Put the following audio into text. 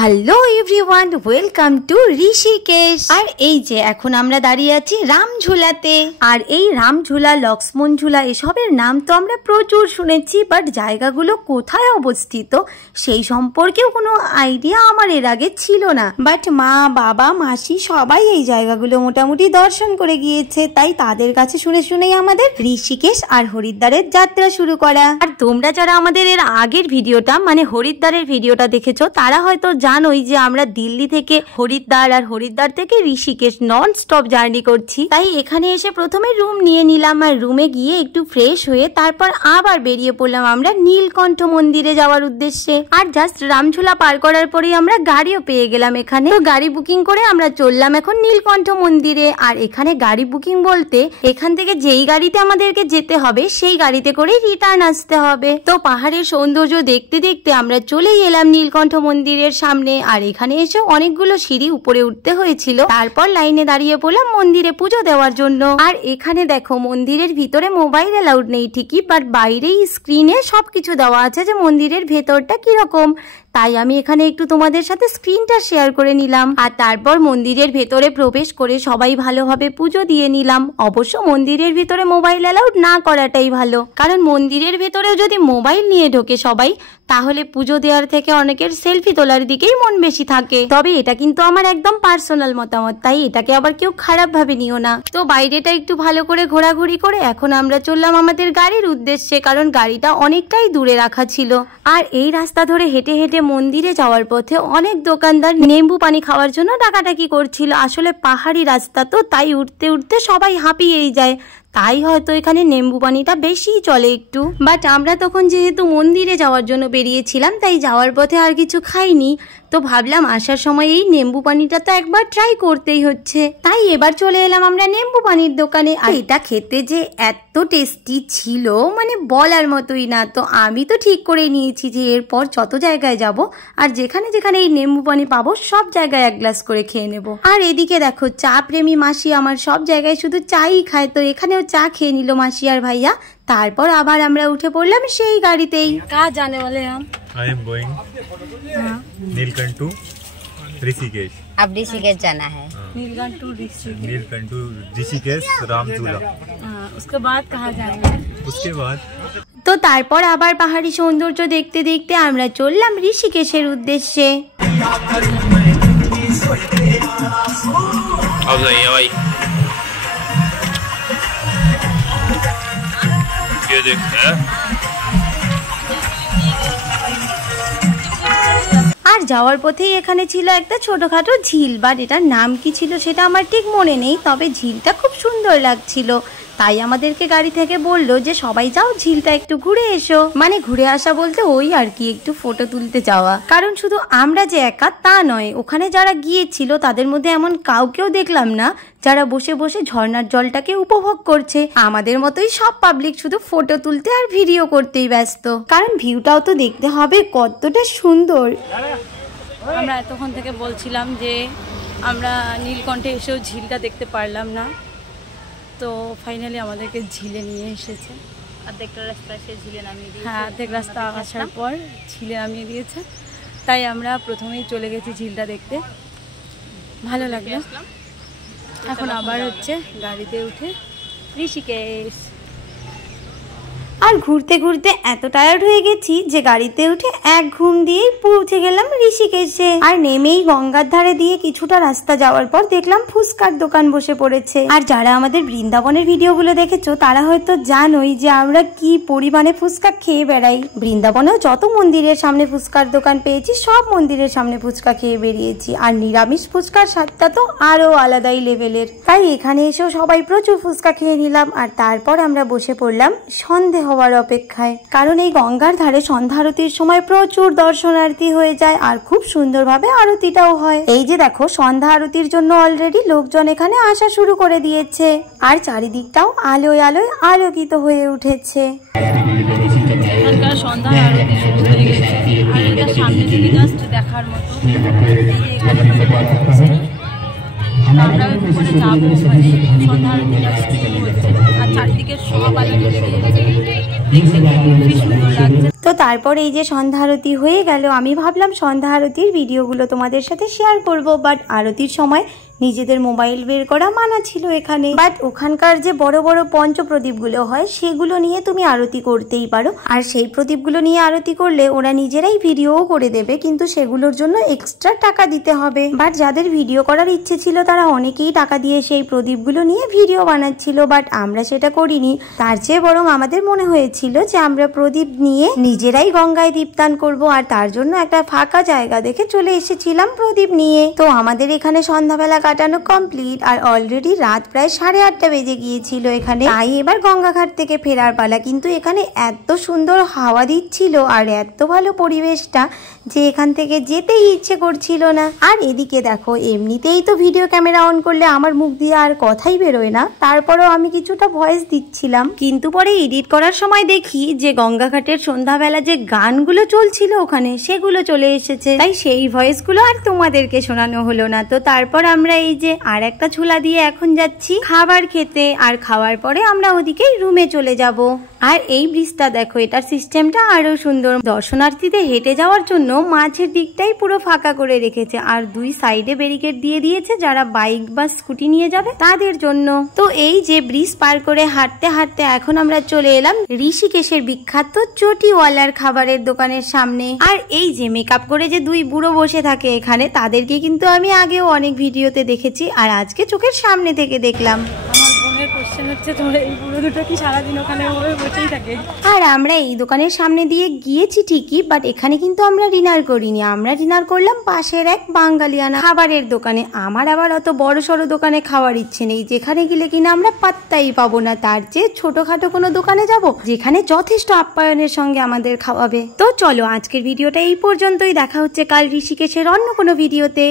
Hello everyone, welcome to Rishikesh. আর এই যে এখন আমরা দাঁড়িয়ে আছি রামঝুলাতে। আর এই রামঝুলা, লক্ষ্মণ ঝুলা এসবের নাম তো আমরা প্রচুর শুনেছি, বাট জায়গাগুলো কোথায় অবস্থিত সেই সম্পর্কেও কোনো আইডিয়া আমার এর আগে ছিল না। বাট মা, বাবা, মাসি সবাই এই জায়গাগুলো মোটামুটি দর্শন করে গিয়েছে, তাই তাদের কাছে শুনে শুনেই আমাদের ঋষিকেশ আর হরিদ্বারের যাত্রা শুরু করা। আর তোমরা যারা আমাদের এর আগের ভিডিওটা মানে হরিদ্বারের ভিডিওটা দেখেছো তারা হয়তো জানোই যে আমরা দিল্লি থেকে হরিদ্বার আর হরিদ্বার থেকে ঋষিকেশ নন স্টপ জার্নি করছি। তাই এখানে এসে প্রথমে রুম নিয়ে নিলাম, আর রুমে গিয়ে একটু ফ্রেশ হয়ে তারপর আবার বেরিয়ে পড়লাম আমরা নীলকণ্ঠ মন্দিরে যাওয়ার উদ্দেশ্যে। আর জাস্ট রামঝুলা পার করার পরেই আমরা গাড়িও পেয়ে গেলাম এখানে। তো গাড়ি বুকিং করে আমরা চললাম এখন নীলকণ্ঠ মন্দিরে। আর এখানে গাড়ি বুকিং বলতে এখান থেকে যেই গাড়িতে আমাদেরকে যেতে হবে সেই গাড়িতে করে রিটার্ন আসতে হবে। তো পাহাড়ের সৌন্দর্য দেখতে দেখতে আমরা চলেই এলাম নীলকণ্ঠ মন্দিরের সামনে। আর এখানে এসে অনেকগুলো সিঁড়ি উপরে উঠতে হয়েছিল, তারপর লাইনে দাঁড়িয়ে পড়লাম মন্দিরে পুজো দেওয়ার জন্য। আর এখানে দেখো মন্দিরের ভিতরে মোবাইল অ্যালাউড নেই ঠিকই, বাট বাইরেই স্ক্রিনে সবকিছু দেওয়া আছে যে মন্দিরের ভেতরটা কিরকম। তাই আমি এখানে একটু তোমাদের সাথে স্ক্রিনটা শেয়ার করে নিলাম। আর তারপর মন্দিরের ভেতরে প্রবেশ করে সবাই ভালোভাবে পুজো দিয়ে নিলাম। অবশ্য মন্দিরের ভিতরে মোবাইল অ্যালাউড না করাটাই ভালো, কারণ মন্দিরের ভেতরেও যদি মোবাইল নিয়ে ঢোকে সবাই তাহলে পুজো দেওয়ার থেকে অনেকের সেলফি তোলার দিকেই মন বেশি থাকে। তবে এটা কিন্তু আমার একদম পার্সোনাল মতামত, তাই এটাকে আবার কেউ খারাপ ভাবে নিও না। তো বাইরেটা একটু ভালো করে ঘোরাঘুরি করে এখন আমরা চললাম আমাদের গাড়ির উদ্দেশ্যে, কারণ গাড়িটা অনেকটাই দূরে রাখা ছিল। আর এই রাস্তা ধরে হেঁটে হেঁটে মন্দিরে যাওয়ার পথে অনেক দোকানদার নেম্বু পানি খাওয়ার জন্য ডাকাডাকি করছিল। আসলে পাহাড়ি রাস্তা তো, তাই উঠতে উঠতে সবাই হাঁপিয়েই যায়, তাই হয়তো এখানে নেম্বু পানিটা বেশি চলে একটু। বাট আমরা তখন যেহেতু মন্দিরে যাওয়ার জন্য বেরিয়েছিলাম তাই যাওয়ার পথে আর কিছু খাইনি, তো ভাবলাম আসার সময় এই নেম্বু পানিটা তো একবার ট্রাই করতেই হচ্ছে, তাই এবার চলে এলাম আমরা নেম্বু পানির দোকানে। আর এটা খেতে যে এত টেস্টি ছিল মানে বলার মতোই না। তো আমি তো ঠিক করে নিয়েছি যে এরপর যত জায়গায় যাব আর যেখানে যেখানে এই নেম্বু পানি পাবো সব জায়গায় এক গ্লাস করে খেয়ে নেব। আর এদিকে দেখো চা প্রেমী মাসি আমার সব জায়গায় শুধু চাই খায়, তো এখানেও চা খেয়ে নিল মাসি আর ভাইয়া। তারপর আবার আমরা উঠে পড়লাম সেই গাড়িতেই। কাজ জানে বলে I am going Neelkanth Rishikesh. अब ऋषिकेश जाना है। नीलकंठ ऋषिकेश रामझूला। उसके बाद कहाँ जाएंगे? उसके बाद তো তারপর আবার পাহাড়ি সৌন্দর্য দেখতে দেখতে আমরা চললাম ঋষিকেশের উদ্দেশ্যে। अब जाइए भाई, ये देखते हैं। আর যাওয়ার পথেই এখানে ছিল একটা ছোটখাটো ঝিল, বাট এটার নাম কি ছিল সেটা আমার ঠিক মনে নেই, তবে ঝিলটা খুব সুন্দর লাগছিল। তাই আমাদেরকে গাড়ি থেকে বললো যে সবাই যাও ঝিলটা একটু ঘুরে এসো। মানে ঘুরে আসা বলতে ওই আর কি একটু ফটো তুলতে যাওয়া, কারণ শুধু আমরা যে একা তা নয়, ওখানে যারা গিয়েছিল তাদের মধ্যে এমন কাউকেও দেখলাম না যারা বসে বসে ঝর্ণার জলটাকে উপভোগ করছে। আমাদের মতোই সব পাবলিক শুধু ফটো তুলতে আর ভিডিও করতেই ব্যস্ত, কারণ ভিউটাও তো দেখতে হবে কতটা সুন্দর। আমরা এতক্ষণ থেকে বলছিলাম যে আমরা নীলকণ্ঠে এসেও ঝিলটা দেখতে পারলাম না, তো ফাইনালি আমাদেরকে ঝিলে নিয়ে এসেছে। অর্ধেকটা রাস্তা সে ঝিলে নামিয়ে দিয়েছে। হ্যাঁ, অর্ধেক রাস্তা আসার পর ঝিলে নামিয়ে দিয়েছে, তাই আমরা প্রথমেই চলে গেছি ঝিলটা দেখতে। ভালো লাগলো। এখন আবার হচ্ছে গাড়িতে উঠে ঋষিকেশ। আর ঘুরতে ঘুরতে এত টায়ার্ড হয়ে গেছি যে গাড়িতে উঠে এক ঘুম দিয়েই পৌঁছে গেলাম ঋষিকেশে। আর নেমেই গঙ্গার ধারে দিয়ে কিছুটা রাস্তা যাওয়ার পর দেখলাম ফুচকার দোকান বসে পড়েছে। আর যারা আমাদের বৃন্দাবনের ভিডিওগুলো দেখেছো তারা হয়তো জানোই যে আমরা কি পরিমাণে ফুচকা খেয়ে বেড়াই। বৃন্দাবনেও যত মন্দিরের সামনে ফুচকার দোকান পেয়েছি সব মন্দিরের সামনে ফুচকা খেয়ে বেরিয়েছি, আর নিরামিষ ফুচকার স্বাদটা তো আরো আলাদাই লেভেলের। তাই এখানে এসেও সবাই প্রচুর ফুচকা খেয়ে নিলাম। আর তারপর আমরা বসে পড়লাম সন্ধে হওয়ার অপেক্ষায়, কারণ এই গঙ্গার ধারে সন্ধ্যা আরতির সময় প্রচুর দর্শনার্থী হয়ে যায় আর খুব সুন্দরভাবে আরতিটাও হয়। এই যে দেখো সন্ধ্যা আরতির জন্য অলরেডি লোকজন এখানে আসা শুরু করে দিয়েছে, আর চারিদিকটাও আলোয় আলোয় আলোকিত হয়ে উঠেছে। সন্ধ্যা আরতি শুরু হয়ে গেছে, আর এটা সামনে থেকে জাস্ট দেখার মতো। আমরা উপরে যাবো, সন্ধ্যা আরতিটা শুরু হচ্ছে আর চারিদিকে সব তো তারপর এই যে সন্ধ্যা আরতি হয়ে গেল, আমি ভাবলাম সন্ধ্যা আরতির ভিডিওগুলো তোমাদের সাথে শেয়ার করব, বাট আরতির সময় নিজেদের মোবাইল বের করা মানা ছিল এখানে। বাট ওখানকার যে বড় বড় পঞ্চ প্রদীপগুলো হয় সেগুলো নিয়ে তুমি আরতি করতেই পারো, আর সেই প্রদীপগুলো নিয়ে আরতি করলে ওরা নিজেরাই ভিডিওও করে দেবে, কিন্তু সেগুলোর জন্য এক্সট্রা টাকা দিতে হবে। বাট যাদের ভিডিও করার ইচ্ছে ছিল তারা অনেকেই টাকা দিয়ে সেই প্রদীপগুলো নিয়ে ভিডিও বানাচ্ছিল, বাট আমরা সেটা করিনি। তার চেয়ে বরং আমাদের মনে হয়েছিল যে আমরা প্রদীপ নিয়ে নিজেরাই গঙ্গায় দীপদান করব, আর তার জন্য একটা ফাঁকা জায়গা দেখে চলে এসেছিলাম প্রদীপ নিয়ে। তো আমাদের এখানে সন্ধ্যাবেলা কাটানো কমপ্লিট, আর অলরেডি রাত প্রায় 8:30 বেজে গিয়েছিল এখানে। তাই এবার গঙ্গাঘাট থেকে ফেরার পালা। কিন্তু এখানে এত সুন্দর হাওয়া দিচ্ছিল আর এত ভালো পরিবেশটা যে এখান থেকে যেতেই ইচ্ছে করছিল না। আর এদিকে দেখো, এমনিতেই তো ভিডিও ক্যামেরা অন করলে আমার মুখ দিয়ে আর কথাই বেরোয় না, তারপরেও আমি কিছুটা ভয়েস দিচ্ছিলাম। কিন্তু পরে এডিট করার সময় দেখি যে গঙ্গাঘাটের সন্ধ্যাবেলা যে গানগুলো চলছিল ওখানে সেগুলো চলে এসেছে, তাই সেই ভয়েসগুলো আর তোমাদেরকে শোনানো হলো না। তো তারপর আমরা এই যে আর একটা ঝুলা দিয়ে এখন যাচ্ছি খাবার খেতে, আর খাওয়ার পরে আমরা ওদিকেই রুমে চলে যাব। আর এই ব্রিজটা দেখো, এটার সিস্টেমটা আরো সুন্দর। দর্শনার্থীদের হেঁটে যাওয়ার জন্য মাঝের দিকটাই পুরো ফাঁকা করে রেখেছে, আর দুই সাইডে ব্যারিকেড দিয়ে দিয়েছে যারা বাইক বা স্কুটি নিয়ে যাবে তাদের জন্য। তো এই যে ব্রিজ পার করে হাঁটতে হাঁটতে এখন আমরা চলে এলাম ঋষিকেশের বিখ্যাত চটিওয়ালার খাবারের দোকানের সামনে। আর এই যে মেকআপ করে যে দুই বুড়ো বসে থাকে এখানে, তাদেরকে কিন্তু আমি আগেও অনেক ভিডিওতে দেখেছি, আর আজকে চোখের সামনে থেকে দেখলাম। আর আমরা এই দোকানের সামনে দিয়ে গিয়েছি ঠিকই, বাট এখানে কিন্তু আমরা ডিনার করিনি। আমরা ডিনার করলাম পাশের এক বাঙালিয়ানা খাবারের দোকানে। আমার আবার অত বড় সড়ো দোকানে খাওয়ার ইচ্ছে নেই, যেখানে গেলে কিনা আমরা পাত্তাই পাবো না। তার চেয়ে ছোটখাটো কোনো দোকানে যাব যেখানে যথেষ্ট আপ্যায়নের সঙ্গে আমাদের খাওয়াবে। তো চলো আজকের ভিডিওটা এই পর্যন্তই, দেখা হচ্ছে কাল ঋষিকেশের অন্য কোনো ভিডিওতে।